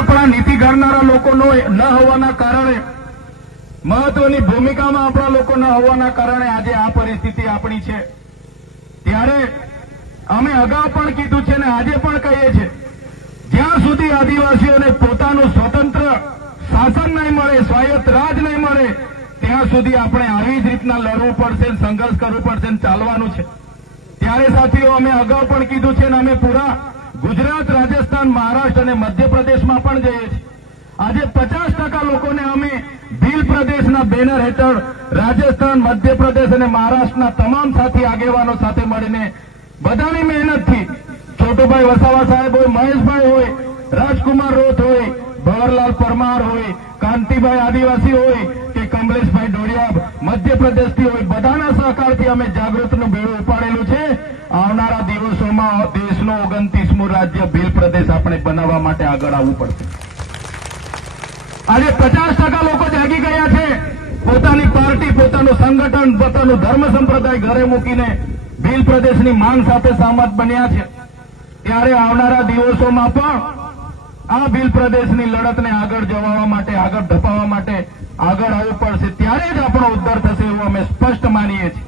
આપણા નીતિ ઘડનારા લોકોનો ન હોવાના કારણે, મહત્વની ભૂમિકામાં આપણા લોકો ન હોવાના કારણે આજે આ પરિસ્થિતિ આપણી છે. ત્યારે અમે અગાઉ પણ કીધું છે અને આજે પણ કહીએ છીએ, જ્યાં સુધી આદિવાસીઓને પોતાનું સ્વતંત્ર શાસન નહીં મળે, સ્વાયત્ત રાજ નહીં મળે, ત્યાં સુધી આપણે આવી જ રીતના લડવું પડશે સંઘર્ષ કરવું પડશે ચાલવાનું છે. ત્યારે સાથીઓ, અમે અગાઉ પણ કીધું છે ને અમે પૂરા ગુજરાત, રાજસ્થાન, મહારાષ્ટ્ર અને મધ્યપ્રદેશમાં પણ જઈએ છીએ આજે પચાસ ટકા લોકોને અમે ભીલ પ્રદેશના બેનર હેઠળ રાજસ્થાન, મધ્યપ્રદેશ અને મહારાષ્ટ્રના તમામ સાથી આગેવાનો સાથે મળીને બધાની મહેનતથી છોટુભાઈ વસાવા સાહેબ હોય, મહેશભાઈ હોય, રાજકુમાર રોથ હોય, ભવરલાલ પરમાર હોય, કાંતિભાઈ આદિવાસી હોય કે કમલેશભાઈ ડોડિયા મધ્યપ્રદેશથી હોય, બધાના સહકારથી અમે જાગૃતનું ભેળું ઉપાડેલું છે. આપણે બનાવવા માટે આગળ આવવું પડશે. આજે પચાસ ટકા લોકો જાગી ગયા છે. પોતાની પાર્ટી, પોતાનું સંગઠન, પોતાનું ધર્મ સંપ્રદાય ઘરે મૂકીને ભીલ પ્રદેશની માંગ સાથે સહમત બન્યા છે. ત્યારે આવનારા દિવસોમાં પણ આ ભીલ પ્રદેશની લડતને આગળ જવા માટે, આગળ ધપાવવા માટે આગળ આવવું પડશે. ત્યારે જ આપણો ઉદ્ધાર થશે એવું અમે સ્પષ્ટ માનીએ છીએ.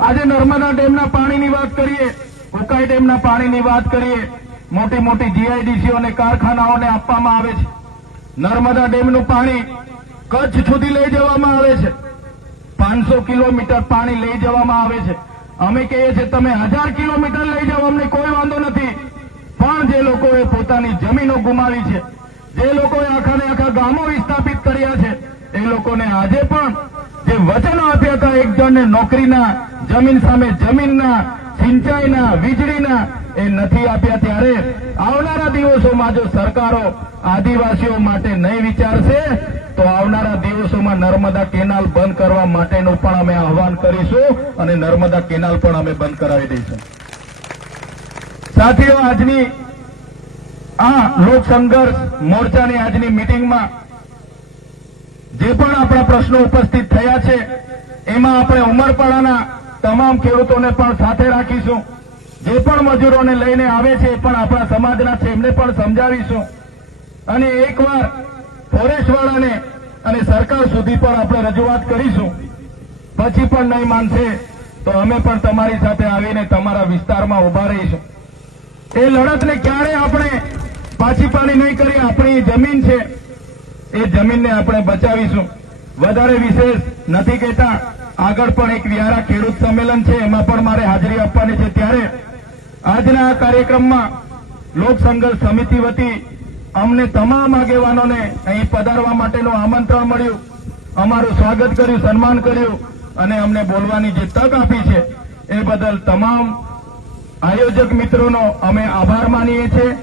આજે નર્મદા ડેમના પાણીની વાત કરીએ, ઉકાઈ ડેમના પાણીની વાત કરીએ મોટી મોટી જીઆઈડીસીઓ અને કારખાનાઓને આપવામાં આવે છે. નર્મદા ડેમનું પાણી કચ્છ સુધી લઈ જવામાં આવે છે. પાંચસો કિલોમીટર પાણી લઈ જવામાં આવે છે. અમે કહીએ છીએ, તમે હજાર કિલોમીટર લઈ જાઓ, અમને કોઈ વાંધો નથી. પણ જે લોકોએ પોતાની જમીનો ગુમાવી છે, જે લોકોએ આખાને આખા ગામો વિસ્થાપિત કર્યા છે, એ લોકોને આજે પણ જે વચનો આપ્યા હતા, એક જણને નોકરીના જમીન સામે જમીનના સિંચાઈના વીજળીના, એ નથી આપ્યા ત્યારે. આવનારા દિવસોમાં જો સરકારો આદિવાસીઓ માટે નહીં વિચારશે, તો આવનારા દિવસોમાં નર્મદા કેનાલ બંધ કરવા માટેનું પણ અમે આહવાન કરીશું અને નર્મદા કેનાલ પણ અમે બંધ કરાવી દઈશું. સાથીઓ, આજની આ લોક સંઘર્ષ મોરચાની આજની મિટિંગમાં જે પણ આપણા પ્રશ્નો ઉપસ્થિત થયા છે, એમાં આપણે ઉમરપાડાના તમામ ખેડૂતોને પણ સાથે રાખીશું. જે પણ મજૂરોને લઈને આવે છે એ પણ આપણા સમાજના છે, એમને પણ સમજાવીશું. અને એકવાર ફોરેસ્ટવાળાને અને સરકાર સુધી પણ આપણે રજૂઆત કરીશું. પછી પણ નહીં માનશે તો અમે પણ તમારી સાથે આવીને તમારા વિસ્તારમાં ઊભા રહીશું. એ લડતને ક્યારે આપણે પાછી પાણી નહીં કરી આપણી જમીન છે. એ જમીનને આપણે બચાવીશું. વધારે વિશેષ નથી કહેતા. આગળ પણ એક વિહારા ખેડૂત સંમેલન છે, એમાં પણ મારે હાજરી આપવાની છે. ત્યારે આજના આ કાર્યક્રમમાં લોક સંઘર્ષ સમિતિ વતી અમને તમામ આગેવાનોને અહીં પધારવા માટેનું આમંત્રણ મળ્યું. અમારું સ્વાગત કર્યું, સન્માન કર્યું અને અમને બોલવાની જે તક આપી છે, એ બદલ તમામ આયોજક મિત્રોનો અમે આભાર માનીએ છીએ.